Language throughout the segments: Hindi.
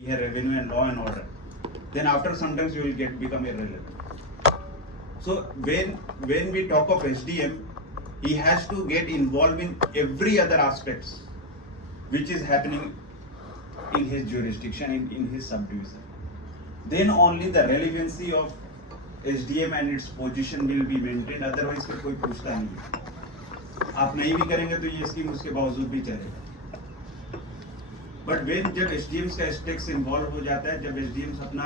here revenue and law and order, then after sometimes you will become irrelevant. So when we talk of SDM, he has to get involved in every other aspects which is happening in his jurisdiction, in his subdivision. Then only the relevancy of SDM and its position will be maintained. Otherwise फिर कोई पूछता नहीं, आप नहीं भी करेंगे तो ये स्कीम उसके बावजूद भी चलेगा. बट वेन जब एसडीएम्स का स्टेक्स इन्वॉल्व हो जाता है, जब एसडीएम्स अपना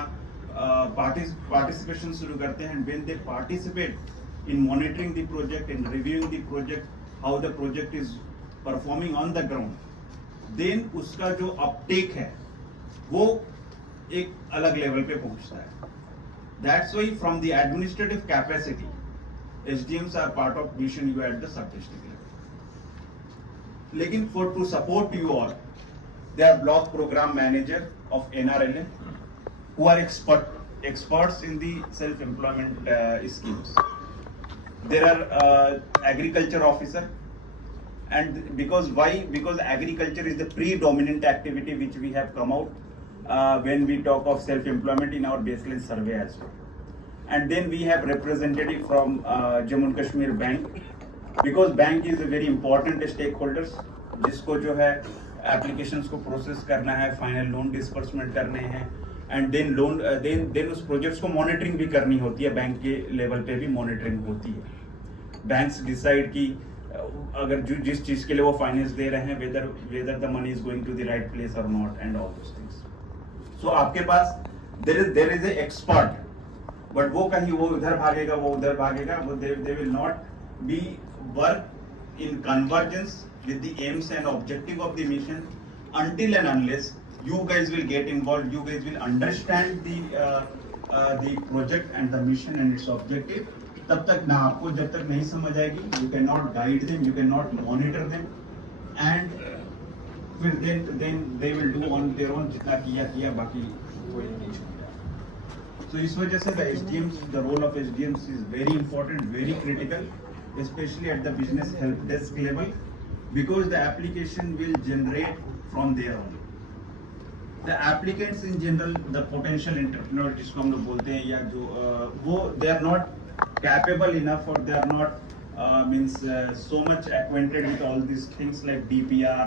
पार्टिसिपेशन शुरू करते हैं, when they participate in monitoring the project, in reviewing the project, how the project is performing on the ground, then उसका जो अपटेक है वो एक अलग लेवल पे पहुंचता है. That's why from the administrative capacity SDMs are part of mission you at the sub district level. लेकिन for to support you all, they are block program manager of NRLM who are experts in the self-employment schemes. There are agriculture officer, and because agriculture is the predominant activity which we have come out when we talk of self-employment in our baseline survey as well. And then we have representative from Jammu and Kashmir Bank, because bank is a very important stakeholders जिसको जो है एप्लीकेशंस को प्रोसेस करना है, फाइनल लोन डिस्बर्समेंट करने हैं, एंड देन लोन देन उस प्रोजेक्ट्स को मॉनिटरिंग भी करनी होती है. बैंक के लेवल पे भी मॉनिटरिंग होती है. बैंक्स डिसाइड कि अगर जिस चीज़ के लिए वो फाइनेंस दे रहे हैं, whether the money is going to the right place और not, and all those things. So आपके पास there is a expert, but वो कहीं वो इधर भागेगा, वो उधर भागेगा, वो they will not be work in convergence with the aims and objective of the mission until and unless you guys will get involved, you guys will understand the project and the mission and its objective. तब तक ना आपको जब तक नहीं समझ आएगी, you cannot guide them, you cannot monitor them, and then they will do on their own. जितना किया बाकी कोई नहीं छोड़ेगा. So इस वजह से the role of SDMs is very important, very critical, especially at the business help desk level, because the application will generate from there only. The applicants in general, the potential entrepreneur जिसको हम लोग बोलते हैं, या जो वो they are not capable enough, or they are not so much acquainted with all these things like DPR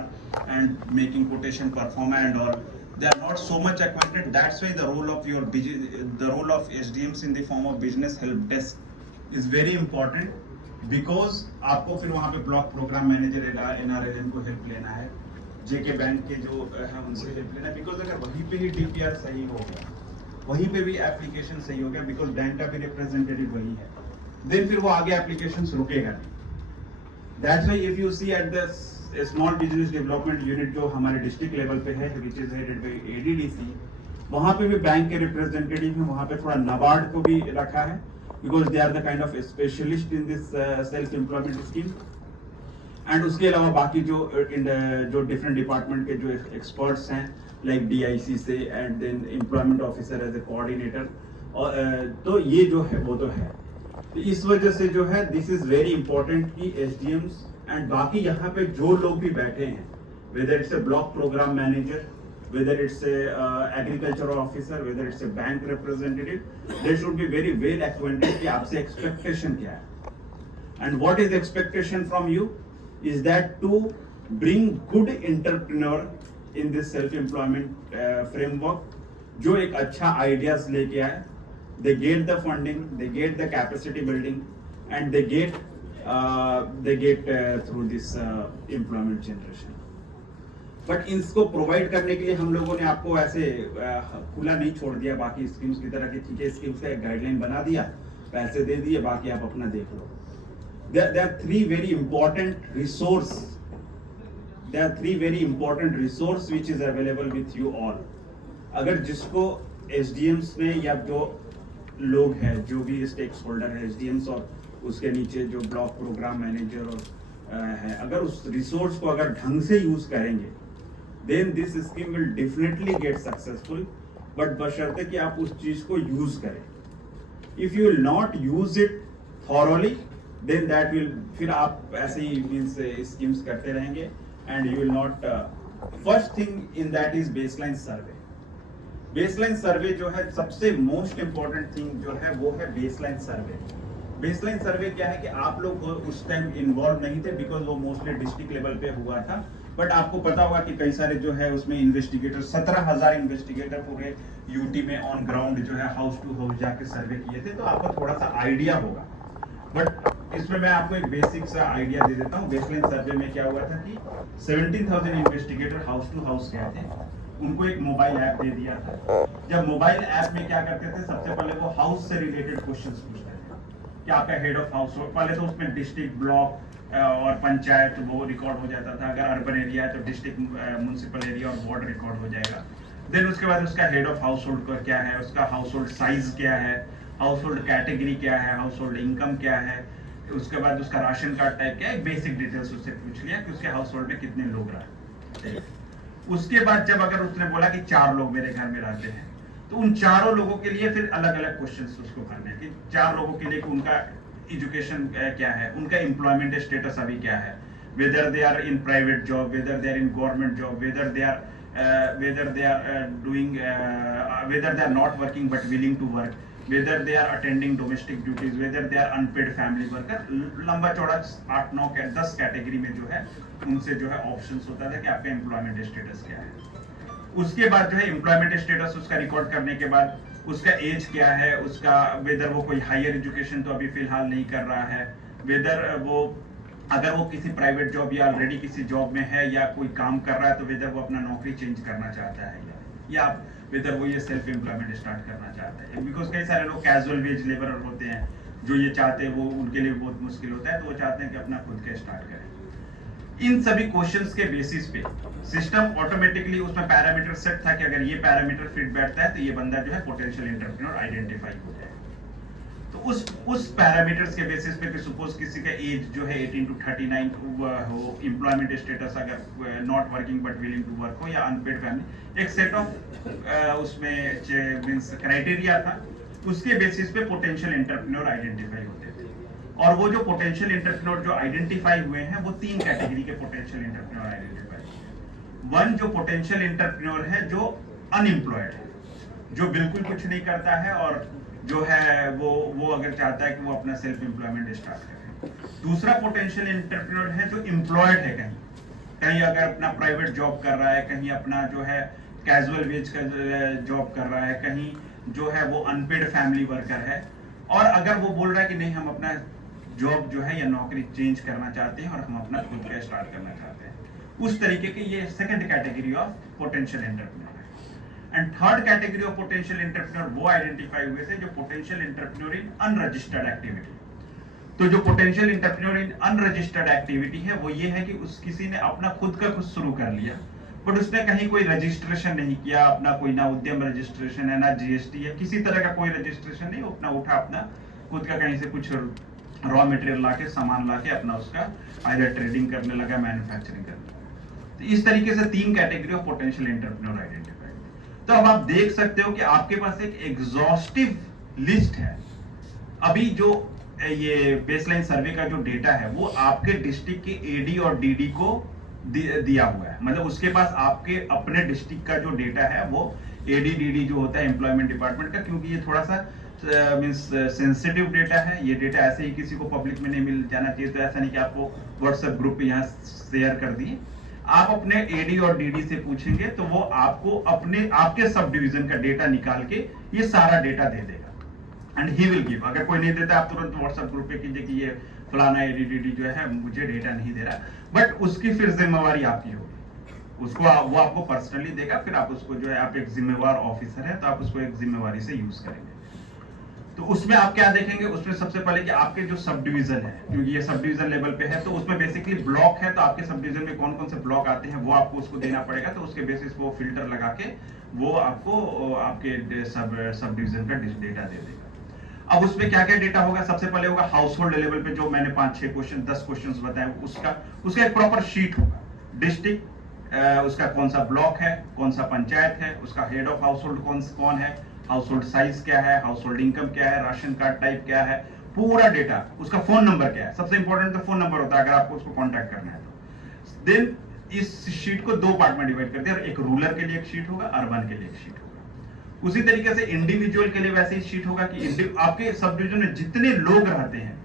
and making quotation performa and all. They are not so much acquainted. That's why the role of SDMs in the form of business help desk is very important. Because आपको फिर वहाँ पे ब्लॉक प्रोग्राम मैनेजर NRLM को हेल्प लेना है, जेके बैंक के जो है उनसे हेल्प लेना है. बिकॉज अगर वहीं पे ही DPR सही हो गया, वहीं पे भी एप्लीकेशन सही हो गया, बिकॉज बैंक का भी रिप्रेजेंटेटिव वही है, देन फिर वो आगे एप्लीकेशन रुकेगा नहीं. That's why if you see at the small business development unit जो हमारे डिस्ट्रिक्ट लेवल पे है, which is headed by ADDC, वहाँ पे भी बैंक के रिप्रेजेंटेटिव हैं. वहाँ पे थोड़ा नाबार्ड को भी रखा है, because they are the kind of specialist in this self-employment scheme. And उसके अलावा बाकी जो different department के जो experts हैं, like DIC से, and then employment officer as a coordinator, तो ये जो है वो तो है. तो इस वजह से जो है this is very important कि SDMs and बाकी यहाँ पे जो लोग भी बैठे हैं, whether it's a block program manager, whether it's a agricultural officer, whether it's a bank representative, they should be very well acquainted कि आपसे expectation क्या है. And what is the expectation from you is that to bring good entrepreneur in this self-employment framework, जो एक अच्छा ideas लेके आए, they get the funding, they get the capacity building, and they get through this employment generation. But इसको प्रोवाइड करने के लिए हम लोगों ने आपको ऐसे खुला नहीं छोड़ दिया बाकी स्कीम्स की तरह कि ठीक है स्कीम्स का एक गाइडलाइन बना दिया, पैसे दे दिए, बाकी आप अपना देख लो. There are three very important resource which is available with you all. अगर जिसको SDMs ने या जो लोग हैं, जो भी स्टेक होल्डर है SDMs और उसके नीचे जो ब्लॉक प्रोग्राम मैनेजर और है, अगर उस रिसोर्स को अगर ढंग से यूज करेंगे, then this scheme will definitely get successful, but बशर्ते कि आप उस चीज को यूज करें. If you will not use it thoroughly, then that will फिर आप ऐसे ही means schemes करते रहेंगे, and you will not. First thing in that is baseline survey. Baseline survey जो है सबसे मोस्ट इंपॉर्टेंट थिंग जो है वो है बेसलाइन सर्वे। बेसलाइन सर्वे क्या है कि आप लोग उस टाइम इन्वॉल्व नहीं थे बिकॉज वो मोस्टली डिस्ट्रिक्ट लेवल पे हुआ था, बट आपको पता होगा कि कई सारे जो है उसमें इन्वेस्टिगेटर 17,000 इन्वेस्टिगेटर पूरे यूटी में ऑन ग्राउंड जो है हाउस टू हाउस जाके सर्वे किए थे, तो आपको थोड़ा सा आइडिया होगा। बट इसमें मैं आपको एक बेसिक सा आइडिया दे देता हूँ। बेसलाइन सर्वे में क्या हुआ था कि 17,000 इन्वेस्टिगेटर हाउस टू हाउस गए थे, उनको एक मोबाइल ऐप दे दिया था। जब मोबाइल ऐप में क्या करते थे, सबसे पहले वो हाउस से रिलेटेड क्वेश्चंस पूछते थे कि आपका हेड ऑफ हाउस होल्ड, पहले तो उसमें डिस्ट्रिक्ट, ब्लॉक और पंचायत वो रिकॉर्ड हो जाता था। अगर अर्बन एरिया है तो डिस्ट्रिक्ट, म्युनिसिपल एरिया और वार्ड रिकॉर्ड हो जाएगा। देन उसके बाद उसका हेड ऑफ हाउस होल्ड का क्या है, उसका हाउस होल्ड साइज क्या है, हाउस होल्ड कैटेगरी क्या है, हाउस होल्ड इनकम क्या है, उसके बाद उसका राशन कार्ड टाइप क्या है, बेसिक डिटेल्स उससे पूछ लिया कि उसके हाउस होल्ड में कितने लोग रहे। उसके बाद जब अगर उसने बोला कि 4 लोग मेरे घर में रहते हैं, तो उन चारों लोगों के लिए फिर अलग अलग क्वेश्चंस उसको करने कि 4 लोगों के लिए उनका एजुकेशन क्या है, उनका एम्प्लॉयमेंट स्टेटस अभी क्या है, whether they are in private job, whether they are in government job, whether they are doing, whether they are not working but willing to work, whether they are attending domestic duties, whether they are unpaid family worker। लंबा चौड़ा 8-9-10 कैटेगरी में जो है उनसे जो है ऑप्शंस होता था कि आपका एम्प्लॉयमेंट स्टेटस क्या है। उसके बाद जो है एम्प्लॉयमेंट स्टेटस उसका रिकॉर्ड करने के बाद उसका एज क्या है, उसका वेदर वो कोई हायर एजुकेशन तो अभी फिलहाल नहीं कर रहा है, वेदर वो अगर वो किसी प्राइवेट जॉब या ऑलरेडी किसी जॉब में है या कोई काम कर रहा है, तो वेदर वो अपना नौकरी चेंज करना चाहता है या वेदर वो ये सेल्फ एम्प्लॉयमेंट स्टार्ट करना चाहता है। बिकॉज कई सारे लोग कैजुअल वेज लेबर होते हैं जो ये चाहते हैं, वो उनके लिए बहुत मुश्किल होता है, तो वो चाहते हैं कि अपना खुद का स्टार्ट करें। इन सभी क्वेश्चंस के बेसिस पे सिस्टम ऑटोमेटिकली उसमें पैरामीटर सेट था कि अगर ये पैरामीटर फिट बैठता है तो ये बंदा जो है पोटेंशियल एंटरप्रेन्योर आइडेंटिफाई हो जाए। तो उस पैरामीटर्स के बेसिस पे कि सपोज किसी का एज जो है 18 to 39 हो, एम्प्लॉयमेंट स्टेटस अगर not working but willing to work हो, या अनपेड फैमिली, एक सेट ऑफ उसमें मींस क्राइटेरिया था, उसके बेसिस पे पोटेंशियल एंटरप्रेन्योर आइडेंटिफाई होते थे। और वो जो पोटेंशियल एंटरप्रेन्योर जो आइडेंटिफाई हुए हैं वो 3 कैटेगरी के पोटेंशियल एंटरप्रेन्योर आइडेंटिफाई। वन जो पोटेंशियल एंटरप्रेन्योर है जो अनएम्प्लॉयड है, जो बिल्कुल कुछ नहीं करता है और जो है वो अगर चाहता है कि वो अपना सेल्फ एम्प्लॉयमेंट स्टार्ट करे। दूसरा पोटेंशियल एंटरप्रेन्योर है जो एम्प्लॉयड है, कहीं अगर अपना प्राइवेट जॉब कर रहा है, कहीं अपना जो है कैजुअल वेज का जॉब कर रहा है, कहीं जो है वो अनपेड फैमिली वर्कर है, और अगर वो बोल रहा है कि नहीं हम अपना जॉब जो है या नौकरी चेंज करना चाहते हैं और हम अपना खुद का स्टार्ट करना चाहते हैं, उस तरीके के ये second category of potential entrepreneur. And third category of potential entrepreneur वो आइडेंटिफाई हुए थे जो पोटेंशियल एंटरप्रेन्योर इन अनरजिस्टर्ड एक्टिविटी। तो जो पोटेंशियल एंटरप्रेन्योर इन अनरजिस्टर्ड एक्टिविटी है वो ये है कि किसी ने अपना खुद का कुछ शुरू कर लिया, बट उसने कहीं कोई रजिस्ट्रेशन नहीं किया, अपना कोई ना उद्यम रजिस्ट्रेशन है, ना जीएसटी है, किसी तरह का कोई रजिस्ट्रेशन नहीं, अपना उठा अपना खुद का कहीं से कुछ रॉ मटेरियल लाके, सामान लाके अपना उसका आइदर ट्रेडिंग करने लगा, मैन्युफैक्चरिंग करने लगा। तो इस तरीके से 3 category of potential entrepreneur identify. तो अब आप देख सकते हो कि आपके पास एक एग्जॉस्टिव लिस्ट है। अभी जो ये बेसलाइन सर्वे का जो डेटा है वो आपके डिस्ट्रिक्ट के एडी और डीडी को दिया हुआ है, मतलब उसके पास आपके अपने डिस्ट्रिक्ट का जो डेटा है वो एडी डीडी जो होता है एम्प्लॉयमेंट डिपार्टमेंट का, क्योंकि ये थोड़ा सा मींस सेंसिटिव डेटा है, ये डेटा ऐसे ही किसी को पब्लिक में नहीं मिल जाना चाहिए। तो ऐसा नहीं कि आपको व्हाट्सएप ग्रुप पे यहाँ शेयर कर दिए, आप अपने एडी और डीडी से पूछेंगे तो वो आपको आपके सब डिवीजन का डेटा निकाल के ये सारा डेटा दे देगा एंड ही विल गिव। अगर कोई नहीं देता आप तुरंत व्हाट्सएप ग्रुप पे कीजिए कि ये फलाना एडी डीडी जो है मुझे डेटा नहीं दे रहा, बट उसकी फिर जिम्मेवारी आपकी होगी, उसको वो आपको पर्सनली देगा, फिर आप उसको जो है आप एक जिम्मेवार ऑफिसर है तो आप उसको एक जिम्मेवारी से यूज करेंगे। तो उसमें आप क्या देखेंगे, उसमें सबसे पहले कि आपके जो सब डिवीजन है, क्योंकि ये सब डिवीजन लेवल पे है तो उसमें बेसिकली ब्लॉक है, तो आपके सब डिवीजन में कौन कौन से ब्लॉक आते हैं वो आपको उसको देना पड़ेगा। तो उसके बेसिस वो फिल्टर लगा के वो आपको आपके सब डिवीजन का डेटा दे देगा। अब उसमें क्या क्या डेटा होगा, सबसे पहले होगा हाउस होल्ड लेवल पे जो मैंने 5-6 क्वेश्चन 10 क्वेश्चन बताए, उसका एक प्रॉपर शीट होगा। डिस्ट्रिक्ट, उसका कौन सा ब्लॉक है, कौन सा पंचायत है, उसका हेड ऑफ हाउस होल्ड कौन है, हाउस होल्ड साइज क्या है, हाउस होल्ड इनकम क्या है, राशन कार्ड टाइप क्या है, पूरा डेटा, उसका फोन नंबर क्या है, सबसे इंपॉर्टेंट तो फोन नंबर होता है अगर आपको उसको कांटेक्ट करना है तो। देन इस शीट को 2 पार्ट में डिवाइड कर दिया, एक रूरल के लिए एक शीट होगा, अर्बन के लिए एक शीट होगा। उसी तरीके से इंडिविजुअल के लिए वैसे ही शीट होगा कि आपके सब डिवीजन में जितने लोग रहते हैं,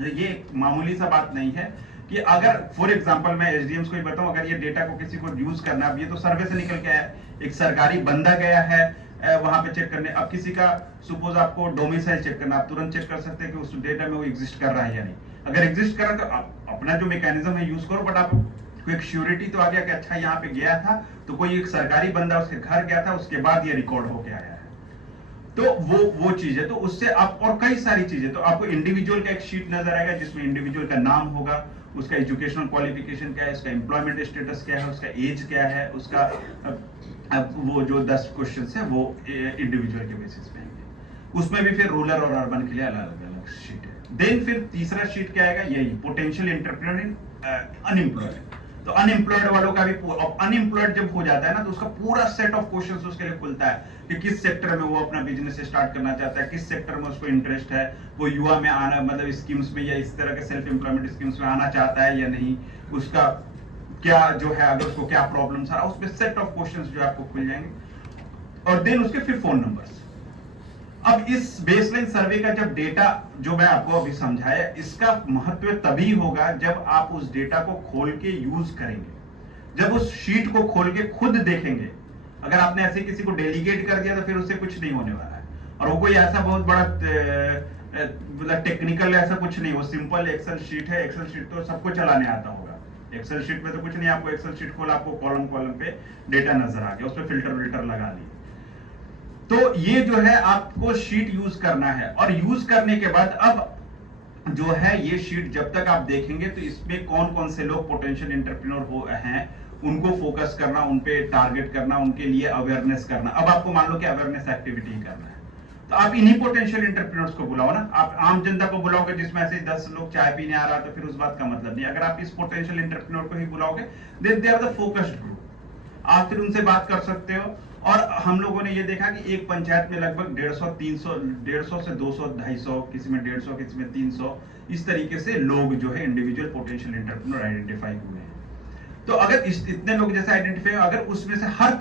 ये एक मामूली सा बात नहीं है कि अगर फॉर एग्जांपल मैं एसडीएम्स को ही बताऊं, अगर ये डेटा को किसी को यूज करना, अब ये तो सर्वे से निकल के आया, एक सरकारी बंदा गया है वहां पे चेक करने, अब किसी का सपोज आपको डोमिसाइल चेक करना, आप तुरंत चेक कर सकते हैं कि उस डेटा में वो एग्जिस्ट कर रहा है या नहीं। अगर एग्जिस्ट कर रहा है तो आप अपना जो मैकेनिज्म है यूज करो, बट आपको एक श्योरिटी तो आ गया कि अच्छा यहाँ पे गया था, तो कोई एक सरकारी बंदा उसके घर गया था, उसके बाद ये रिकॉर्ड होके आया है, तो वो चीज है। तो उससे आप और कई सारी चीजें, तो आपको इंडिविजुअल का एक शीट नजर आएगा जिसमें इंडिविजुअल का नाम होगा, उसका एजुकेशनल क्वालिफिकेशन क्या है, उसका एम्प्लॉयमेंट स्टेटस क्या है, उसका एज क्या है, उसका वो जो 10 क्वेश्चंस है वो इंडिविजुअल के बेसिस पे आएंगे। उसमें भी फिर रूरल और अर्बन के लिए अलग अलग शीट है। देन फिर तीसरा शीट क्या आएगा, यही पोटेंशियल एंटरप्रेन्योर इन अनएम्प्लॉयड। तो अनएम्प्लॉयड वालों का भी, अनएम्प्लॉयड जब हो जाता है ना, तो उसका पूरा सेट ऑफ क्वेश्चंस उसके लिए खुलता है कि किस सेक्टर में वो अपना बिजनेस स्टार्ट करना चाहता है, किस सेक्टर में उसको इंटरेस्ट है, वो युवा में आना, मतलब स्कीम्स में या इस तरह के सेल्फ एम्प्लॉयमेंट स्कीम्स में आना चाहता है या नहीं, उसका क्या जो है, अगर उसको क्या प्रॉब्लम्स आ रहा है, उसमें सेट ऑफ क्वेश्चंस जो आपको खुल जाएंगे। और देन उसके फिर फोन नंबर्स। अब इस बेसलाइन सर्वे का जब डेटा जो मैं आपको अभी समझाया, इसका महत्व तभी होगा जब आप उस डेटा को खोल के यूज करेंगे, जब उस शीट को खोल के खुद देखेंगे। अगर आपने ऐसे किसी को डेलीगेट कर दिया तो फिर उससे कुछ नहीं होने वाला है, और वो कोई ऐसा बहुत बड़ा मतलब टेक्निकल ऐसा कुछ नहीं, वो सिंपल एक्सेल शीट है। एक्सेल शीट तो सबको चलाने आता होगा, एक्सेल शीट में तो कुछ नहीं, आपको एक्सेल शीट खोला, आपको कॉलम कॉलम पे डेटा नजर आ गया, उसमें फिल्टर विल्टर लगा लिए। तो ये जो है आपको शीट यूज करना है, और यूज करने के बाद अब जो है ये शीट जब तक आप देखेंगे तो इसमें कौन कौन से लोग पोटेंशियल एंटरप्रेन्योर हैं, उनको फोकस करना, उनपे टारगेट करना, उनके लिए अवेयरनेस करना। अब आपको मान लो कि अवेयरनेस एक्टिविटी करना है, तो आप इन्हीं पोटेंशियल एंटरप्रेन्योर्स को बुलाओ ना। आप आम जनता को बुलाओगे जिसमें ऐसे 10 लोग चाय पीने आ रहा, तो फिर उस बात का मतलब नहीं। अगर आप इस पोटेंशियल एंटरप्रेन्योर को ही बुलाओगे, they are the focused group, आप फिर उनसे बात कर सकते हो। और हम लोगों ने ये देखा कि एक पंचायत में लगभग 150 से 200, 250, किसी में 150, किसी में 300, इस तरीके से लोग जो है इंडिविजुअल पोटेंशियल एंटरप्रेन्योर आइडेंटिफाई हुए हैं। तो अगर इतने लोग जैसे आइडेंटिफाई, अगर उसमें से हर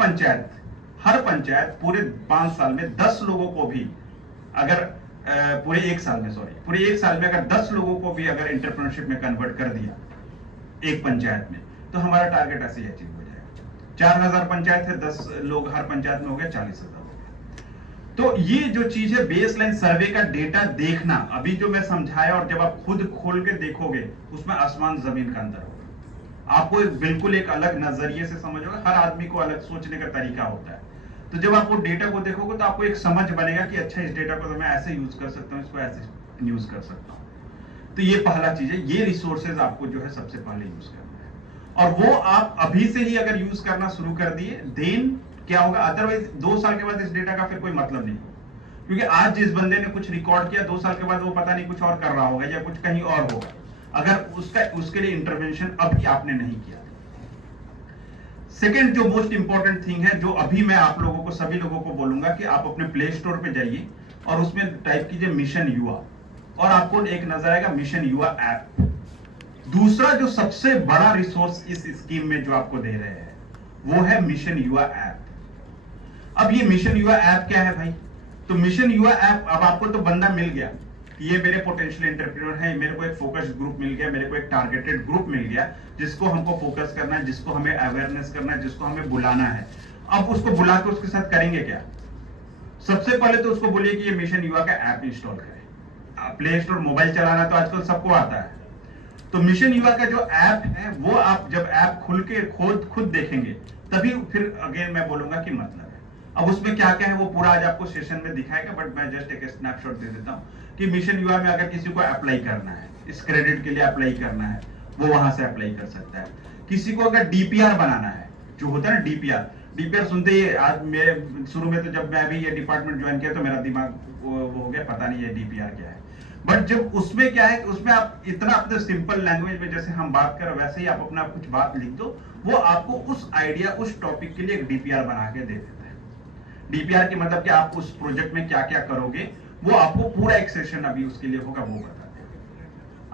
पंचायत पूरे 5 साल में 10 लोगों को भी, अगर पूरे एक साल में अगर 10 लोगों को भी अगर एंटरप्रेन्योरशिप में कन्वर्ट कर दिया एक पंचायत में, तो हमारा टारगेट ऐसे ही अचीव हो जाएगा। 4000 पंचायत है, 10 लोग हर पंचायत में हो गए, 40,000 हो गए। तो ये जो चीज है बेसलाइन सर्वे का डेटा देखना, अभी जो मैं समझाया, और जब आप खुद खोल के देखोगे उसमें आसमान जमीन का अंतर होगा। आपको बिल्कुल एक अलग नजरिए से समझ होगा, हर आदमी को अलग सोचने का तरीका होता है। तो जब आप वो डेटा को देखोगे तो आपको एक समझ बनेगा कि अच्छा, इस डेटा को तो मैं ऐसे यूज कर सकता हूँ, इसको ऐसे यूज कर सकता हूँ। तो ये पहला चीज है, ये रिसोर्सेज आपको जो है सबसे पहले यूज करना है, और वो आप अभी से ही अगर यूज करना शुरू कर दिए, देन क्या होगा, अदरवाइज 2 साल के बाद इस डेटा का फिर कोई मतलब नहीं होगा। क्योंकि आज जिस बंदे ने कुछ रिकॉर्ड किया, 2 साल के बाद वो पता नहीं कुछ और कर रहा होगा या कुछ कहीं और होगा, अगर उसके लिए इंटरवेंशन अभी आपने नहीं किया। सेकेंड जो मोस्ट इंपॉर्टेंट थिंग है, जो अभी मैं आप लोगों को, सभी लोगों को बोलूंगा कि आप अपने प्ले स्टोर पे जाइए और उसमें टाइप कीजिए मिशन युवा, और आपको एक नजर आएगा मिशन युवा ऐप। दूसरा जो सबसे बड़ा रिसोर्स इस स्कीम में जो आपको दे रहे हैं वो है मिशन युवा ऐप। अब ये मिशन युवा ऐप क्या है भाई? तो मिशन युवा ऐप, अब आपको तो बंदा मिल गया, ये मेरे पोटेंशियल एंटरप्रेन्योर है, मेरे को एक फोकस ग्रुप मिल गया, मेरे को एक टारगेटेड ग्रुप मिल गया जिसको हमको फोकस करना है, जिसको हमें अवेयरनेस करना है, जिसको हमें बुलाना है। अब उसको बुला के उसके साथ करेंगे क्या? सबसे पहले तो उसको बोलिए कि ये मिशन युवा का ऐप इंस्टॉल करें। प्ले स्टोर, मोबाइल चलाना तो आजकल सबको आता है। तो मिशन युवा का जो ऐप है, वो आप जब ऐप खुल के खुद देखेंगे, तभी फिर अगेन मैं बोलूंगा कि मतलब है। अब उसमें क्या क्या है वो पूरा आज आपको सेशन में दिखाएगा, बट मैं जस्ट एक स्नैपशॉट दे देता हूँ कि मिशन युवा में अगर किसी को अप्लाई करना है, इस क्रेडिट के लिए अप्लाई करना है, वो वहां से अप्लाई कर सकता है। किसी को अगर डीपीआर बनाना है, जो होता है ना डीपीआर सुनते ही, आज मैं शुरू में तो जब मैं अभी ये डिपार्टमेंट ज्वाइन किया तो मेरा दिमाग वो हो गया, पता नहीं ये डीपीआर क्या है। बट जब उसमें क्या है, उसमें आप इतना अपने सिंपल लैंग्वेज में जैसे हम बात कर वैसे ही आप अपना कुछ बात लिख दो, वो आपको उस आइडिया, उस टॉपिक के लिए एक डीपीआर बना के दे देता है। डीपीआर की मतलब कि आप उस प्रोजेक्ट में क्या क्या करोगे, वो आपको पूरा एक सेशन अभी उसके लिए होगा, वो बताते हैं।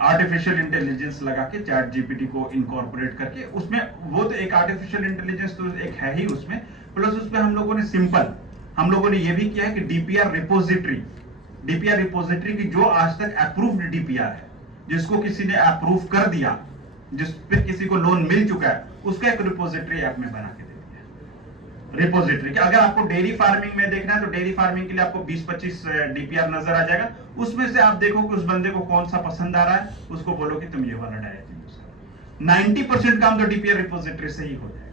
आर्टिफिशियल इंटेलिजेंस लगा के, चैट जीपीटी को इनकॉर्पोरेट करके उसमें, वो तो एक आर्टिफिशियल इंटेलिजेंस तो एक है ही उसमें, प्लस उसमें हम लोगों ने सिंपल हम लोगों ने यह भी किया है कि डीपीआर रिपोजिटरी की जो आज तक अप्रूव्ड डीपीआर है, जिसको किसी ने अप्रूव कर दिया, जिस पे किसी को लोन मिल चुका है, उसका एक रिपोजिटरी ऐप में बना के दे दिया। रिपोजिटरी कि अगर आपको डेयरी फार्मिंग में देखना है तो डेयरी फार्मिंग के लिए आपको 20-25 डीपीआर नजर आ जाएगा। उसमें से आप देखो कि उस बंदे को कौन सा पसंद आ रहा है, उसको बोलो कि तुम ये वाला डायरेक्टली यूज करो। 90% काम तो डीपीआर रिपोजिटरी से ही होता है।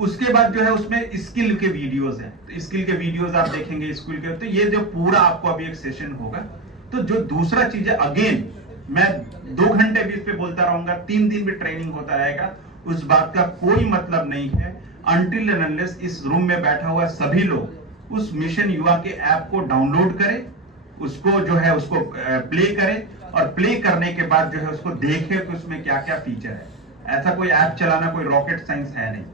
उसके बाद जो है उसमें स्किल के वीडियोस हैं, तो स्किल के वीडियोस आप देखेंगे स्किल के, तो ये जो पूरा आपको अभी एक सेशन होगा। तो जो दूसरा चीज है, अगेन मैं 2 घंटे भी इस पे बोलता रहूंगा, 3 दिन भी ट्रेनिंग होता रहेगा, उस बात का कोई मतलब नहीं है अनटिल एंड अनलेस इस रूम में बैठा हुआ सभी लोग उस मिशन युवा के ऐप को डाउनलोड करें, उसको जो है उसको प्ले करें, और प्ले करने के बाद जो है उसको देखें कि उसमें क्या क्या फीचर है। ऐसा कोई ऐप चलाना कोई रॉकेट साइंस है नहीं।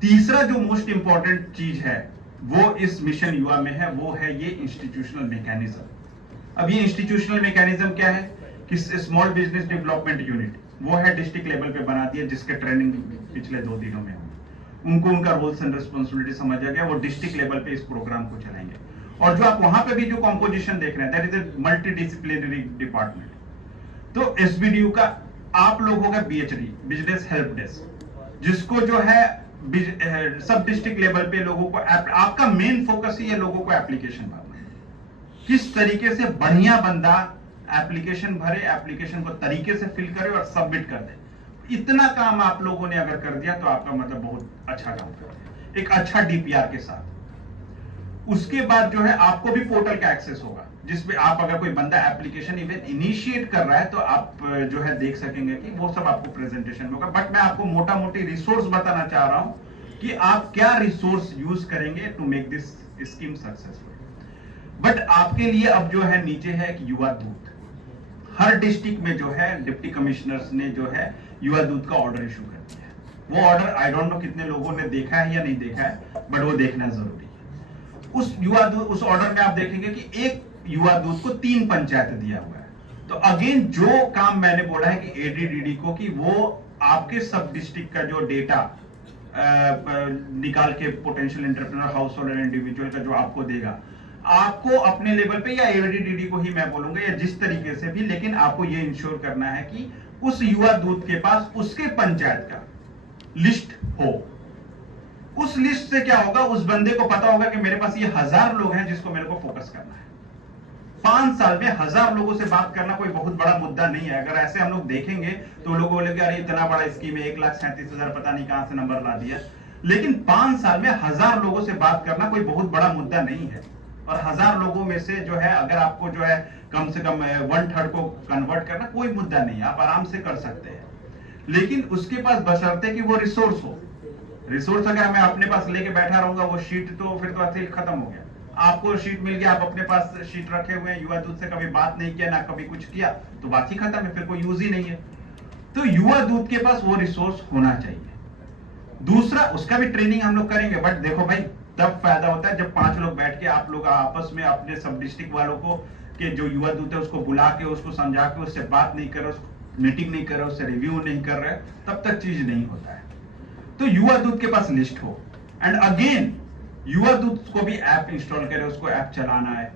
तीसरा जो मोस्ट इंपॉर्टेंट चीज है वो इस मिशन युवा में है, वो है ये इंस्टीट्यूशनल मैकेनिज्म। अब ये इंस्टीट्यूशनल मैकेनिज्म क्या है कि स्मॉल बिजनेस डेवलपमेंट यूनिट वो है डिस्ट्रिक्ट लेवल पे बना दिया, जिसके ट्रेनिंग पिछले 2 दिनों में हुई। उनको उनका रोल्स एंड रिस्पॉन्सिबिलिटी समझ आ गया, वो डिस्ट्रिक्ट लेवल पे इस प्रोग्राम को चलाएंगे। और जो आप वहां पे भी जो कॉम्पोजिशन देख रहे हैं, that is a multi disciplinary department. तो एसबीडीयू का आप लोगों का बीएचडी बिजनेस हेल्प डेस्क, जिसको जो है सब डिस्ट्रिक्ट लेवल पे लोगों को आपका मेन फोकस ही है लोगों को एप्लीकेशन भरना, किस तरीके से बढ़िया बंदा एप्लीकेशन भरे, एप्लीकेशन को तरीके से फिल करे और सबमिट कर दे। इतना काम आप लोगों ने अगर कर दिया तो आपका मतलब बहुत अच्छा काम कर दिया, एक अच्छा डीपीआर के साथ। उसके बाद जो है आपको भी पोर्टल का एक्सेस होगा, जिसमें आप अगर कोई बंदा एप्लीकेशन इवन इनिशिएट कर रहा है तो आप जो है देख सकेंगे कि वो सब आपको प्रेजेंटेशन में होगा। बट मैं आपको मोटा मोटी रिसोर्स बताना चाह रहा हूं कि आप क्या रिसोर्स यूज करेंगे to make this scheme successful. But आपके लिए अब जो है नीचे है एक युवा दूत। हर डिस्ट्रिक्ट में जो है डिप्टी कमिश्नर्स ने जो है युवा दूत का ऑर्डर इशू कर दिया है। वो ऑर्डर आई डोंट नो कितने लोगों ने देखा है या नहीं देखा है, बट वो देखना जरूरी है। उस युवा दूत, उस ऑर्डर में आप देखेंगे कि एक युवा दूत को 3 पंचायत दिया हुआ है। तो अगेन जो काम मैंने बोला है कि एडीडीडी को कि वो आपके सब डिस्ट्रिक्ट का जो डेटा निकाल के potential entrepreneur house holder individual का जो आपको देगा, आपको अपने लेवल पे या एडीडीडी को ही मैं बोलूंगा या जिस तरीके से भी, लेकिन आपको ये इंश्योर करना है कि उस युवा दूत के पास उसके पंचायत का लिस्ट हो। उस लिस्ट से क्या होगा, उस बंदे को पता होगा कि मेरे पास ये 1000 लोग हैं जिसको मेरे को फोकस करना है। 5 साल में 1000 लोगों से बात करना कोई बहुत बड़ा मुद्दा नहीं है। अगर ऐसे हम लोग देखेंगे तो लोग बोलेंगे अरे इतना बड़ा स्कीम है, 1,37,000 पता नहीं कहां से नंबर ला दिया। लेकिन 5 साल में 1000 लोगों से बात करना कोई बहुत बड़ा मुद्दा नहीं है। और 1000 लोगों में से जो है अगर आपको जो है कम से कम 1/3 को कन्वर्ट करना कोई मुद्दा नहीं है, आप आराम से कर सकते हैं। लेकिन उसके पास बशर्ते कि वो रिसोर्स हो। रिसोर्स अगर मैं अपने पास लेके बैठा रहूंगा वो शीट, तो फिर तो असल खत्म हो गया। आपको शीट मिल गया, आप अपने पास शीट रखे हुए हैं, युवा दूत से कभी बात नहीं किया, ना कभी कुछ किया, तो बात ही खत्म है, फिर कोई यूज ही नहीं है। तो युवा दूत के पास वो रिसोर्स होना चाहिए। दूसरा, उसका भी ट्रेनिंग हम लोग करेंगे, बट देखो भाई तब फायदा होता है जब 5 लोग बैठ के आप लोग आपस में अपने सब डिस्ट्रिक्ट वालों को के जो युवा दूत है उसको बुला के उसको समझा के उससे बात नहीं कर रहे, मीटिंग नहीं कर रहे, उससे रिव्यू नहीं कर रहे, तब तक चीज नहीं होता है। तो युवा दूत के पास लिस्ट हो, एंड अगेन युवा दूत को भी ऐप इंस्टॉल करे, उसको ऐप चलाना है,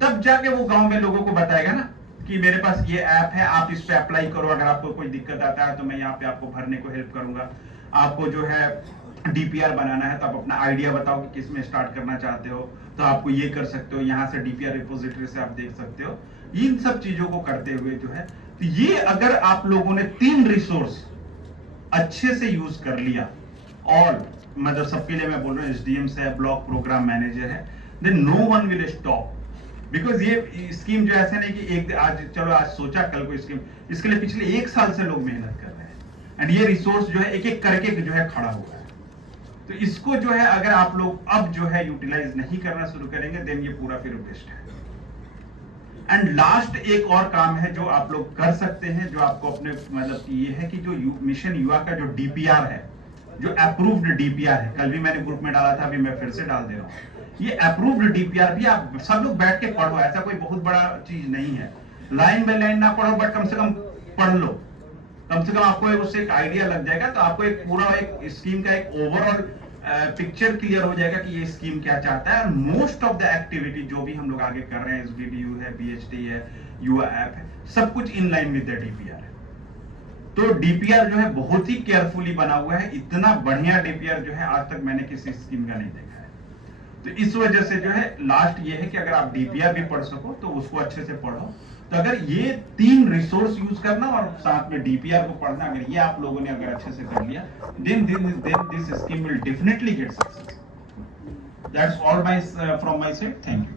तब जाके वो गांव में लोगों को बताएगा ना कि मेरे पास ये ऐप है, आप इस पे अप्लाई करो, अगर आपको कोई दिक्कत आता है तो मैं यहाँ पे आपको भरने को हेल्प करूंगा। आपको जो है डीपीआर बनाना है तो आप अपना आइडिया बताओ कि किस में स्टार्ट करना चाहते हो, तो आपको ये कर सकते हो, यहाँ से डीपीआर रिपोजिटरी से आप देख सकते हो। इन सब चीजों को करते हुए जो है, तो ये अगर आप लोगों ने 3 रिसोर्स अच्छे से यूज कर लिया, और मतलब सबके लिए मैं बोल रहा हूँ, एसडीएम्स है, ब्लॉक प्रोग्राम मैनेजर है, then no one will stop. Because ये स्कीम जो ऐसा नहीं कि एक आज चलो आज सोचा कल को स्कीम, इसके लिए पिछले 1 साल से लोग मेहनत कर रहे हैं, एंड ये रिसोर्स जो है एक एक करके जो है खड़ा हुआ है। तो इसको जो है अगर आप लोग अब जो है यूटिलाइज नहीं करना शुरू करेंगे, देन ये पूरा फिर वेस्ट है। एंड लास्ट एक और काम है जो आप लोग कर सकते हैं, जो आपको अपने मतलब ये है कि जो मिशन युवा का जो डीपीआर है, जो अप्रूव्ड डीपीआर है, कल भी मैंने ग्रुप में डाला था, अभी मैं फिर से डाल दे रहा हूँ, ये अप्रूव्ड डीपीआर भी आप सब लोग बैठ के पढ़ो। ऐसा कोई बहुत बड़ा चीज नहीं है, लाइन बाय लाइन ना पढ़ो, बट कम से कम पढ़ लो, कम से कम आपको उससे एक आइडिया लग जाएगा। तो आपको एक पूरा एक स्कीम का एक ओवरऑल पिक्चर क्लियर हो जाएगा कि ये स्कीम क्या चाहता है। और मोस्ट ऑफ द एक्टिविटी जो भी हम लोग आगे कर रहे हैं, SDDU है, BHT है, युवा ऐप है, सब कुछ in line with the DPR है। तो DPR जो है बहुत ही केयरफुली बना हुआ है। इतना बढ़िया DPR जो है आज तक मैंने किसी स्कीम का नहीं देखा है। तो इस वजह से जो है लास्ट ये है कि अगर आप DPR भी पढ़ सको तो उसको अच्छे से पढ़ो। तो अगर ये 3 रिसोर्स यूज करना और साथ में DPR को पढ़ना, अगर ये आप लोगों ने अगर अच्छे से कर लिया, then this scheme will definitely get success. That's all from my side. Thank you.